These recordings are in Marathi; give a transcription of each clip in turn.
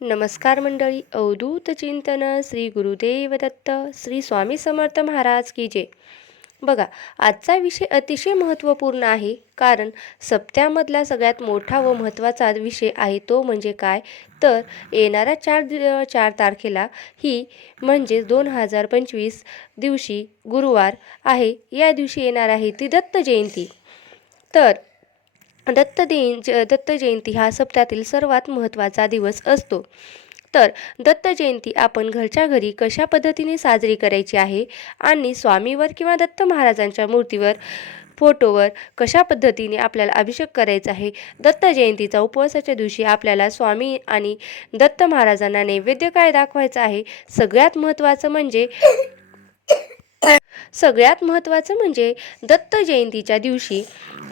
नमस्कार मंडळी अवधूत चिंतन श्री गुरुदेव दत्त श्री स्वामी समर्थ महाराज की जय. बघा आजचा विषय अतिशय महत्त्वपूर्ण आहे कारण सप्त्यामधला सगळ्यात मोठा व महत्त्वाचा विषय आहे तो म्हणजे काय? तर येणाऱ्या चार दि चार तारखेला ही म्हणजे दोन हजार पंचवीस दिवशी गुरुवार आहे या दिवशी येणार आहे ती दत्त जयंती. तर दत्त देन ज दत्त जयंती हा सप्ताहातील सर्वात महत्त्वाचा दिवस असतो. तर दत्त जयंती आपण घरच्या घरी कशा पद्धतीने साजरी करायची आहे आणि स्वामीवर किंवा दत्त महाराजांच्या मूर्तीवर फोटोवर कशा पद्धतीने आपल्याला अभिषेक करायचा आहे? दत्त जयंतीचा उपवासाच्या दिवशी आपल्याला स्वामी आणि दत्त महाराजांना नैवेद्य काय दाखवायचं आहे? सगळ्यात महत्त्वाचं म्हणजे सगळ्यात महत्त्वाचं म्हणजे दत्त जयंतीच्या दिवशी.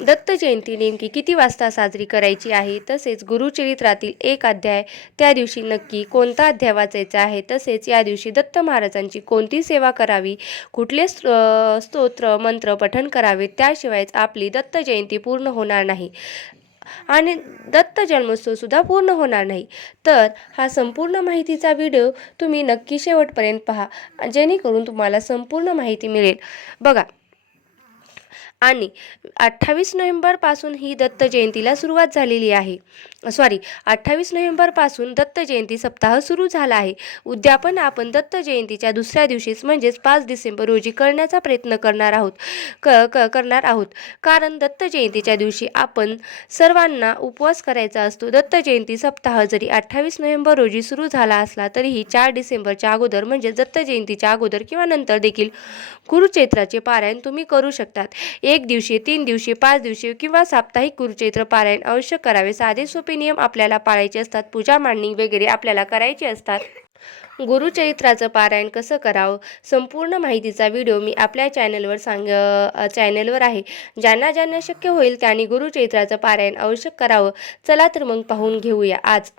दत्त जयंती नेमकी किती वाजता साजरी करायची आहे? तसेच गुरुचरित्रातील एक अध्याय त्या दिवशी नक्की कोणता अध्याय वाचायचा आहे? तसेच या दिवशी दत्त महाराजांची कोणती सेवा करावी? कुठले स्तोत्र मंत्र पठण करावे? त्याशिवायच आपली दत्त जयंती पूर्ण होणार नाही. आणि दत्त जन्मोत्सव सुद्धा पूर्ण होणार नाही. तर हा संपूर्ण माहितीचा व्हिडिओ तुम्ही नक्की शेवटपर्यंत पहा जेणेकरून तुम्हाला संपूर्ण माहिती मिळेल. बघा. आणि अठ्ठावीस नोव्हेंबरपासून ही दत्त जयंतीला सुरुवात झालेली आहे. सॉरी अठ्ठावीस नोव्हेंबरपासून दत्त जयंती सप्ताह सुरू झाला आहे. उद्यापन आपण दत्त जयंतीच्या दुसऱ्या दिवशीच म्हणजेच पाच डिसेंबर रोजी करण्याचा प्रयत्न करणार आहोत. क क करणार आहोत. कारण दत्त जयंतीच्या दिवशी आपण सर्वांना उपवास करायचा असतो. दत्त जयंती सप्ताह जरी अठ्ठावीस नोव्हेंबर रोजी सुरू झाला असला तरीही चार डिसेंबरच्या अगोदर म्हणजे दत्त जयंतीच्या अगोदर किंवा नंतर देखील कुरुक्षेत्राचे पारायण तुम्ही करू शकतात. एक दिवशी तीन दिवशी पाच दिवशी किंवा साप्ताहिक कुरुक्षेत्र पारायण अवश्य करावे. साधे सोपे नियम आपल्याला पाळायचे असतात पूजा मांडणी वगैरे आपल्याला करायची असतात. गुरुचरित्राचं पारायण कसं करावं? संपूर्ण माहितीचा व्हिडिओ मी आपल्या चॅनलवर सांग चॅनलवर आहे. ज्यांना ज्यांना शक्य होईल त्यांनी गुरुचरित्राचं पारायण आवश्यक करावं. चला तर मग पाहून घेऊया आज.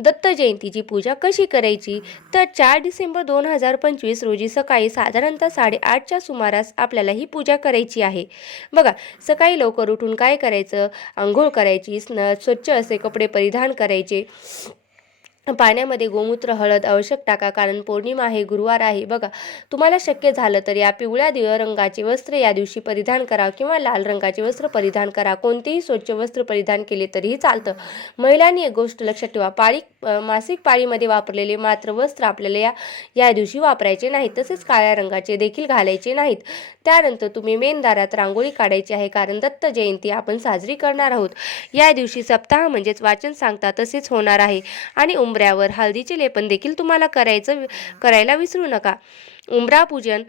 दत्त जयंतीची पूजा कशी करायची? तर चार डिसेंबर दोन हजार पंचवीस रोजी सकाळी साधारणतः साडेआठच्या सुमारास आपल्याला ही पूजा करायची आहे. बघा सकाळी लवकर उठून काय करायचं? आंघोळ करायची स्न स्वच्छ असे कपडे परिधान करायचे. पाण्यामध्ये गोमूत्र हळद आवश्यक टाका कारण पौर्णिमा आहे गुरुवार आहे. बघा तुम्हाला शक्य झालं तर या पिवळ्या दिव्य रंगाचे वस्त्र या दिवशी परिधान करा किंवा लाल रंगाचे वस्त्र परिधान करा. कोणतेही स्वच्छ वस्त्र परिधान केले तरीही चालतं. महिलांनी एक गोष्ट लक्षात ठेवा पाळी मासिक पाळीमध्ये वापरलेले मात्र वस्त्र आपल्याला या या दिवशी वापरायचे नाहीत. तसेच काळ्या रंगाचे देखील घालायचे नाहीत. त्यानंतर तुम्ही मेनदारात रांगोळी काढायची आहे कारण दत्त जयंती आपण साजरी करणार आहोत. या दिवशी सप्ताह म्हणजेच वाचन सांगता तसेच होणार आहे. आणि उंबऱ्यावर हळदीचे लेपन देखील तुम्हाला करायचं करायला विसरू नका. उंबरा पूजन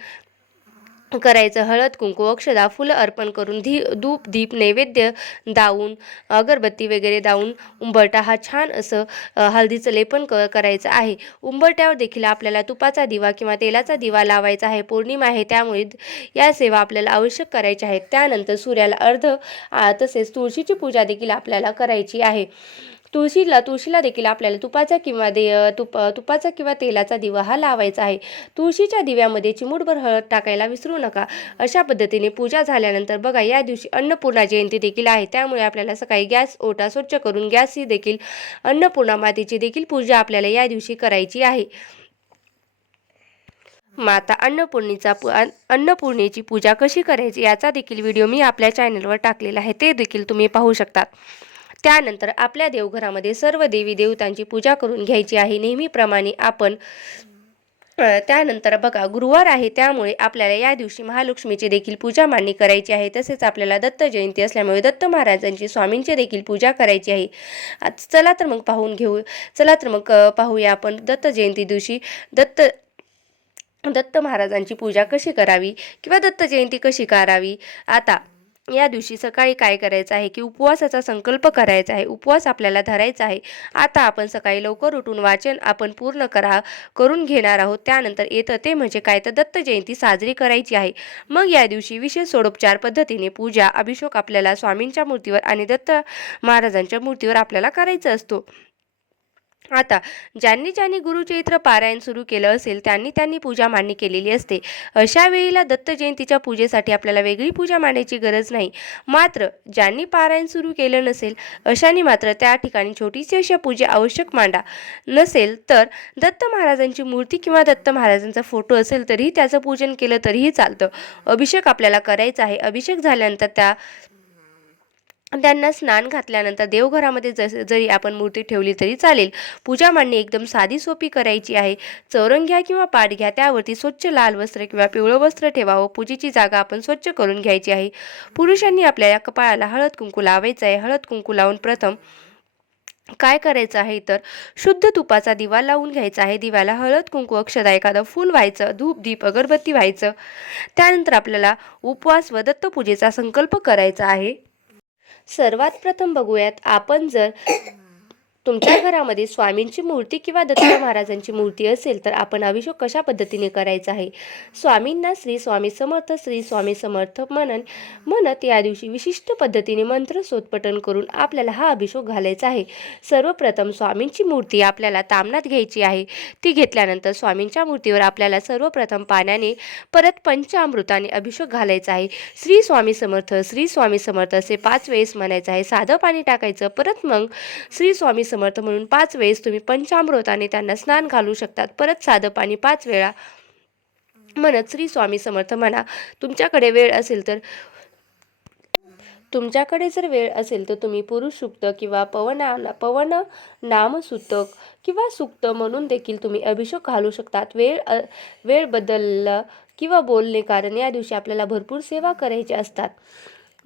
करायचं. हळद कुंकू अक्षदा फुलं अर्पण करून धी धूप दीप नैवेद्य दावून अगरबत्ती वगैरे दावून उंबरटा हा छान असं हळदीचं लेपन क करायचं आहे. उंबरट्यावर देखील आपल्याला तुपाचा दिवा किंवा तेलाचा दिवा लावायचा आहे. पौर्णिमा आहे त्यामुळे या सेवा आपल्याला आवश्यक करायच्या आहेत. त्यानंतर सूर्याला अर्ध तसेच तुळशीची पूजा देखील आपल्याला करायची आहे. तुळशीला तुळशीला देखील आपल्याला तुपाचा किंवा दे तुप तुपाचा किंवा तेलाचा दिवा हा लावायचा आहे. तुळशीच्या दिव्यामध्ये चिमूटभर हळद टाकायला विसरू नका. अशा पद्धतीने पूजा झाल्यानंतर बघा या दिवशी अन्नपूर्णा जयंती देखील आहे. त्यामुळे आपल्याला सकाळी गॅस ओटा स्वच्छ करून गॅस ही देखील अन्नपूर्णा मातेची देखील पूजा आपल्याला या दिवशी करायची आहे. माता अन्नपूर्णेचा पू अन्नपूर्णेची पूजा कशी करायची याचा देखील व्हिडिओ मी आपल्या चॅनलवर टाकलेला आहे. ते देखील तुम्ही पाहू शकतात त्यानंतर आपल्या देवघरामध्ये सर्व देवी देवतांची पूजा करून घ्यायची आहे. नेहमीप्रमाणे आपण त्यानंतर बघा गुरुवार आहे त्यामुळे आपल्याला या दिवशी महालक्ष्मीची देखील पूजा मांडणी करायची आहे. तसेच आपल्याला दत्त जयंती असल्यामुळे दत्त महाराजांची स्वामींची देखील पूजा करायची आहे. चला तर मग पाहून घेऊ चला तर मग पाहूया आपण दत्त जयंती दिवशी दत्त दत्त महाराजांची पूजा कशी करावी किंवा दत्त जयंती कशी करावी. आता या दिवशी सकाळी काय करायचं आहे की उपवासाचा संकल्प करायचा आहे. उपवास आपल्याला धरायचा आहे. आता आपण सकाळी लवकर उठून वाचन आपण पूर्ण करा करून घेणार आहोत. त्यानंतर येतं ते म्हणजे काय तर दत्त जयंती साजरी करायची आहे. मग या दिवशी विशेष सोडोपचार पद्धतीने पूजा अभिषेक आपल्याला स्वामींच्या मूर्तीवर आणि दत्त महाराजांच्या मूर्तीवर आपल्याला करायचा असतो. आता ज्यांनी ज्यांनी गुरुचरित्र पारायण सुरू केलं असेल त्यांनी त्यांनी पूजा मांडणी केलेली असते. अशा वेळेला दत्त जयंतीच्या पूजेसाठी आपल्याला वेगळी पूजा मांडायची गरज नाही. मात्र ज्यांनी पारायण सुरू केलं नसेल अशांनी मात्र त्या ठिकाणी छोटीशी अशा पूजा आवश्यक मांडा. नसेल तर दत्त महाराजांची मूर्ती किंवा दत्त महाराजांचा फोटो असेल तरीही त्याचं पूजन केलं तरीही चालतं. अभिषेक आपल्याला करायचा आहे. अभिषेक झाल्यानंतर त्या त्यांना स्नान घातल्यानंतर देवघरामध्ये जस जरी आपण मूर्ती ठेवली तरी चालेल. पूजा मांडणी एकदम साधी सोपी करायची आहे. चौरंग घ्या किंवा पाठ घ्या त्यावरती स्वच्छ लाल वस्त्र किंवा पिवळं वस्त्र ठेवावं पूजेची जागा आपण स्वच्छ करून घ्यायची आहे. पुरुषांनी आपल्या या कपाळाला हळद कुंकू लावायचं आहे. हळद कुंकू लावून प्रथम काय करायचं आहे तर शुद्ध तुपाचा दिवा लावून घ्यायचा आहे. दिव्याला हळद कुंकू अक्षदा एखादं फूल व्हायचं धूप दीप अगरबत्ती व्हायचं. त्यानंतर आपल्याला उपवास व दत्तपूजेचा संकल्प करायचा आहे. सर्वात प्रथम बघूयात आपण जर तुमच्या घरामध्ये स्वामींची मूर्ती किंवा दत्त महाराजांची मूर्ती असेल तर आपण अभिषेक कशा पद्धतीने करायचा आहे? स्वामींना श्री स्वामी समर्थ श्री स्वामी समर्थ म्हणन म्हणत या दिवशी विशिष्ट पद्धतीने मंत्र सोतपटन करून आपल्याला हा अभिषेक घालायचा आहे. सर्वप्रथम स्वामींची मूर्ती आपल्याला तामनात घ्यायची आहे. ती घेतल्यानंतर स्वामींच्या मूर्तीवर आपल्याला सर्वप्रथम पाण्याने परत पंचामृताने अभिषेक घालायचा आहे. श्री स्वामी समर्थ श्री स्वामी समर्थ असे पाच वेळेस म्हणायचं आहे. साधं पाणी टाकायचं परत मग श्री स्वामी समर्थ म्हणून पाच वेळेस तुम्ही पंचामृताने त्यांना स्नान घालू शकतात. परत साधं पाणी पाच वेळा म्हणत श्री स्वामी समर्थ म्हणा. तुमच्याकडे वेळ असेल तर तुमच्याकडे जर वेळ असेल तर तुम्ही पुरुष सुक्त किंवा पवना पवन नामसूतक किंवा सुक्त म्हणून देखील तुम्ही अभिषेक घालू शकतात. वेळ वेळ बदललं किंवा बोलणे कारण या दिवशी आपल्याला भरपूर सेवा करायच्या असतात.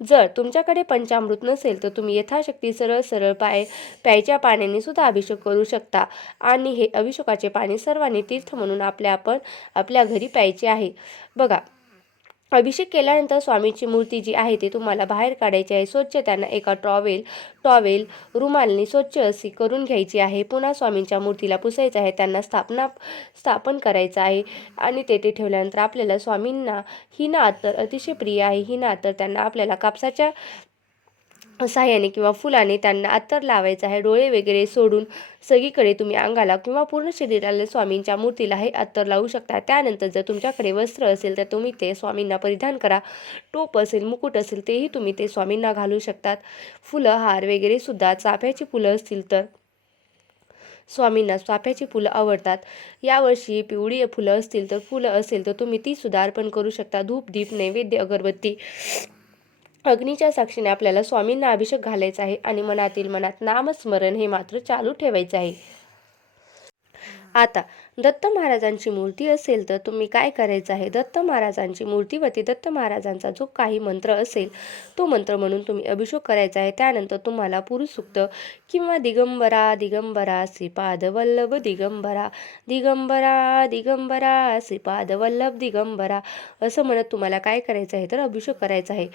जर तुमच्याकडे पंचामृत नसेल तर तुम्ही यथाशक्ती सरळ सरळ पाय प्यायच्या पाण्याने सुद्धा अभिषेक करू शकता. आणि हे अभिषेकाचे पाणी सर्वांनी तीर्थ म्हणून आपल्या आपण आपल्या घरी प्यायचे आहे. बघा अभिषेक केल्यानंतर स्वामीची मूर्ती जी आहे ती तुम्हाला बाहेर काढायची आहे. स्वच्छ त्यांना एका टॉवेल टॉवेल रुमालनी स्वच्छ अशी करून घ्यायची आहे. पुन्हा स्वामींच्या मूर्तीला पुसायचं आहे. त्यांना स्थापना स्थापन करायचं आहे. आणि तेथे ठेवल्यानंतर आपल्याला स्वामींना ही नात तर अतिशय प्रिय आहे. ही नात तर त्यांना आपल्याला कापसाच्या साह्याने किंवा फुलाने त्यांना अत्तर लावायचं आहे. डोळे वगैरे सोडून सगळीकडे तुम्ही अंगाला किंवा पूर्ण शरीराला स्वामींच्या मूर्तीला हे अत्तर लावू शकता. त्यानंतर जर तुमच्याकडे वस्त्र असेल तर तुम्ही ते स्वामींना परिधान करा. टोप असेल मुकुट असेल तेही तुम्ही ते स्वामींना घालू शकतात. फुलं हार वगैरे सुद्धा चाफ्याची फुलं असतील तर स्वामींना चाफ्याची फुलं आवडतात. यावर्षी पिवळी फुलं असतील तर फुलं असेल तर तुम्ही ती सुद्धा अर्पण करू शकता. धूप दीप नैवेद्य अगरबत्ती अग्नीच्या साक्षीने आपल्याला स्वामींना अभिषेक घालायचा आहे आणि मनातील मनात नामस्मरण हे मात्र चालू ठेवायचं आहे. आता दत्त महाराजांची मूर्ती असेल तर तुम्ही काय करायचं आहे? दत्त महाराजांची मूर्तीवरती दत्त महाराजांचा जो काही मंत्र असेल तो मंत्र म्हणून तुम्ही अभिषेक करायचा आहे. त्यानंतर तुम्हाला पुरुषसुक्त किंवा दिगंबरा दिगंबरा श्रीपाद वल्लभ दिगंबरा दिगंबरा दिगंबरा श्रीपाद वल्लभ दिगंबरा असं म्हणत तुम्हाला काय करायचं आहे? तर अभिषेक करायचा आहे.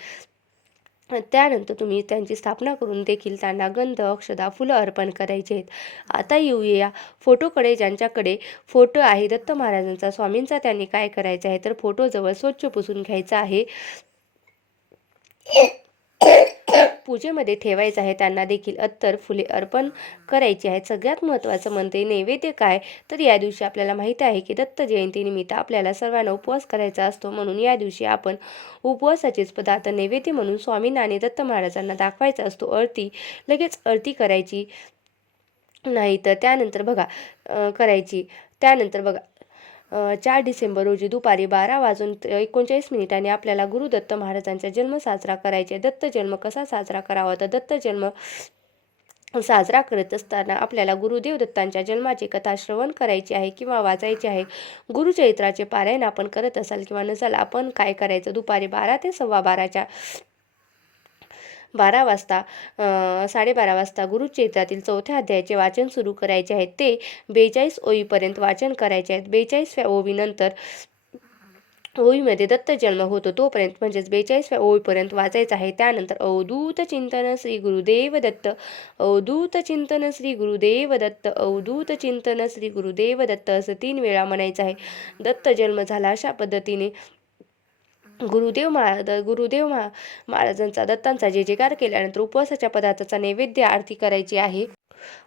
त्यानंतर तुम्ही त्यांची स्थापना करून देखील त्यांना गंध अक्षदा फुलं अर्पण करायचे आहेत. आता येऊया फोटोकडे. ज्यांच्याकडे फोटो आहे दत्त महाराजांचा स्वामींचा त्यांनी काय करायचं आहे तर फोटोजवळ स्वच्छ पुसून घ्यायचा आहे. पूजेमध्ये ठेवायचं आहे. त्यांना देखील अत्तर फुले अर्पण करायची आहेत. सगळ्यात महत्त्वाचं म्हणते नैवेद्य काय? तर या दिवशी आपल्याला माहिती आहे की दत्त जयंतीनिमित्त आपल्याला सर्वांना उपवास करायचा असतो. म्हणून या दिवशी आपण उपवासाचेच पदार्थ नैवेद्य म्हणून स्वामींना आणि दत्त महाराजांना दाखवायचा असतो. आरती लगेच आरती करायची नाही तर त्यानंतर बघा करायची. त्यानंतर बघा चार डिसेंबर रोजी दुपारी बारा वाजून एकोणचाळीस मिनिटांनी आपल्याला गुरुदत्त महाराजांचा जन्म साजरा करायचे. दत्त जन्म कसा साजरा करावा? तर दत्त जन्म साजरा करत असताना आपल्याला गुरुदेव दत्तांच्या जन्माची कथा श्रवण करायची आहे किंवा वाचायची आहे. गुरुचरित्राचे पारायण आपण करत असाल किंवा नसाल आपण काय करायचं? दुपारी बारा ते सव्वा बाराच्या बारा वाजता साडेबारा वाजता गुरुचरित्रातील चौथ्या अध्यायाचे वाचन सुरू करायचे आहे. ते बेचाळीस ओळीपर्यंत वाचन करायचे आहेत. बेचाळीसव्या ओवीनंतर ओळीमध्ये दत्त जन्म होतो. तोपर्यंत म्हणजेच बेचाळीसव्या ओळीपर्यंत वाचायचं आहे. त्यानंतर अवधूत चिंतन श्री गुरुदेव दत्त अवधूत चिंतन श्री गुरुदेव दत्त अवधूत चिंतन श्री गुरुदेव दत्त असं तीन वेळा म्हणायचं आहे. दत्त जन्म झाला अशा पद्धतीने गुरुदेव महाराज गुरुदेव महा महाराजांचा दत्तांचा जे जेकार केल्यानंतर उपवासाच्या पदार्थाचा नैवेद्य आरती करायची आहे.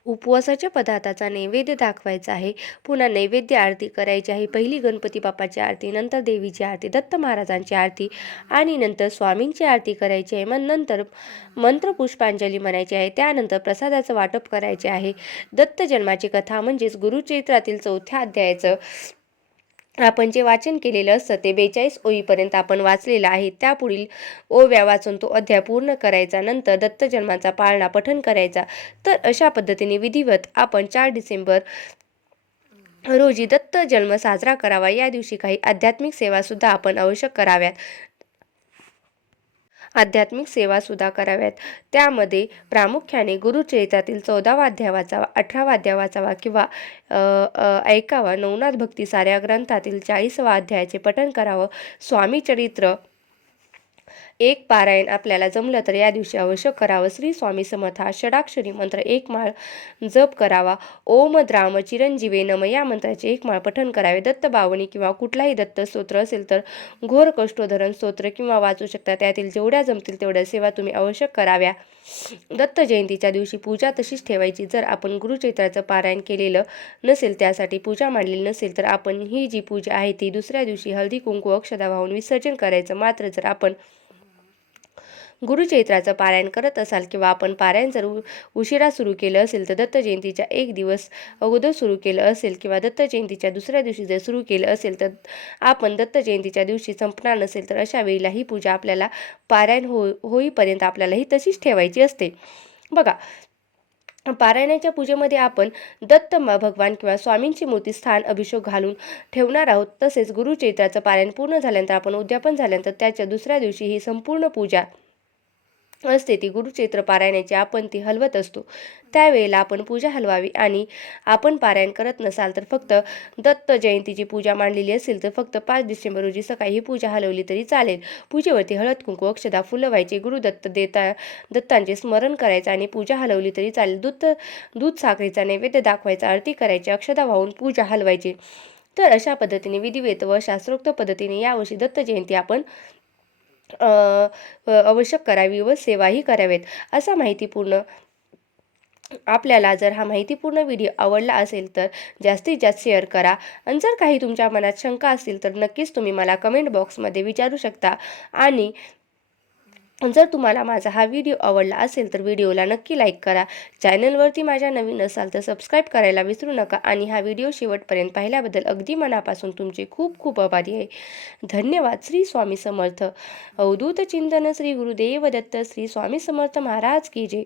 उपवासाच्या पदार्थाचा नैवेद्य दाखवायचा आहे. पुन्हा नैवेद्य आरती करायची आहे. पहिली गणपती बाप्पाची आरती नंतर देवीची आरती दत्त महाराजांची आरती आणि नंतर स्वामींची आरती करायची आहे. मग नंतर मंत्रपुष्पांजली म्हणायची आहे. त्यानंतर प्रसादाचं वाटप करायचे आहे. दत्त जन्माची कथा म्हणजेच गुरुचरित्रातील चौथ्या अध्यायाचं आपण जे वाचन केलेलं असतं ते बेचाळीस ओळीपर्यंत आपण वाचलेलं आहे. त्यापुढील ओव्या वाचून तो अध्याय पूर्ण करायचा नंतर दत्तजन्माचा पाळणा पठण करायचा. तर अशा पद्धतीने विधिवत आपण चार डिसेंबर रोजी दत्त जन्म साजरा करावा. या दिवशी काही आध्यात्मिक सेवासुद्धा आपण आवश्यक कराव्यात. आध्यात्मिक सेवा सुद्धा कराव्यात. त्यामध्ये प्रामुख्याने गुरुचरित्रातील चौदावा अध्याय वाचावा अठरावा अध्याय वाचावा किंवा ऐकावा. नवनाथ भक्ती साऱ्या ग्रंथातील चाळीसवा अध्यायाचे पठण करावं. स्वामी चरित्र एक पारायण आपल्याला जमलं तर या दिवशी अवश्य करावं. श्री स्वामी समर्थ हा षडाक्षरी मंत्र एक माळ जप करावा. ओम द्राम चिरंजीवे नम या मंत्राचे एक माळ पठण करावे. दत्त बावणी किंवा कुठलाही दत्त स्तोत्र असेल तर घोर कष्टोधरण स्तोत्र किंवा वाचू शकता. त्यातील जेवढ्या जमतील तेवढ्या सेवा तुम्ही आवश्यक कराव्या. दत्त जयंतीच्या दिवशी पूजा तशीच ठेवायची. जर आपण गुरुचैत्राचं पारायण केलेलं नसेल त्यासाठी पूजा मांडलेली नसेल तर आपण ही जी पूजा आहे ती दुसऱ्या दिवशी हळदी कुंकू अक्षदा वाहून विसर्जन करायचं. मात्र जर आपण गुरुचैत्राचं पारायण करत असाल किंवा आपण पारायण जर उशिरा सुरू केलं असेल तर दत्त जयंतीच्या एक दिवस अगोदर सुरू केलं असेल किंवा दत्त जयंतीच्या दुसऱ्या दिवशी जर सुरू केलं असेल तर आपण दत्त जयंतीच्या दिवशी संपणार नसेल तर अशा वेळेला ही पूजा आपल्याला पारायण हो होईपर्यंत आपल्याला ही तशीच ठेवायची असते. बघा पारायणाच्या पूजेमध्ये आपण दत्त भगवान किंवा स्वामींची मूर्ती स्थान अभिषेक घालून ठेवणार आहोत. तसेच गुरुचैत्राचं पारायण पूर्ण झाल्यानंतर आपण उद्यापन झाल्यानंतर त्याच्या दुसऱ्या दिवशी ही संपूर्ण पूजा असते ती गुरुचैत्र पारायणाची आपण ती हलवत असतो. त्यावेळेला आपण पूजा हलवावी आणि आपण पारायण करत नसाल तर फक्त दत्त जयंतीची पूजा मांडलेली असेल तर फक्त पाच डिसेंबर रोजी सकाळी ही पूजा हलवली तरी चालेल. पूजेवरती हळद कुंकू अक्षदा फुलं व्हायची गुरुदत्त देता दत्तांचे स्मरण करायचं आणि पूजा हलवली तरी चालेल. दूध दूध साखरेचा नैवेद्य दाखवायचा आरती करायची अक्षदा वाहून पूजा हलवायची. तर अशा पद्धतीने विधिवेत व शास्त्रोक्त पद्धतीने यावर्षी दत्त जयंती आपण आवश्यक करावी व सेवाही करावेत असा माहितीपूर्ण आपल्याला जर हा माहितीपूर्ण व्हिडिओ आवडला असेल तर जास्तीत जास्त शेअर करा. आणि जर काही तुमच्या मनात शंका असतील तर नक्कीच तुम्ही मला कमेंट बॉक्समध्ये विचारू शकता. आणि जर तुम्हाला माझा हा व्हिडिओ आवडला असेल तर व्हिडिओला नक्की लाईक करा. चॅनलवरती माझ्या नवीन असाल तर सबस्क्राईब करायला विसरू नका आणि हा व्हिडिओ शेवटपर्यंत पाहिल्याबद्दल अगदी मनापासून तुमचे खूप खूप आभारी आहे. धन्यवाद श्री स्वामी समर्थ. अवधूत चिंतन श्री गुरुदेव दत्त श्री स्वामी समर्थ महाराज की जय.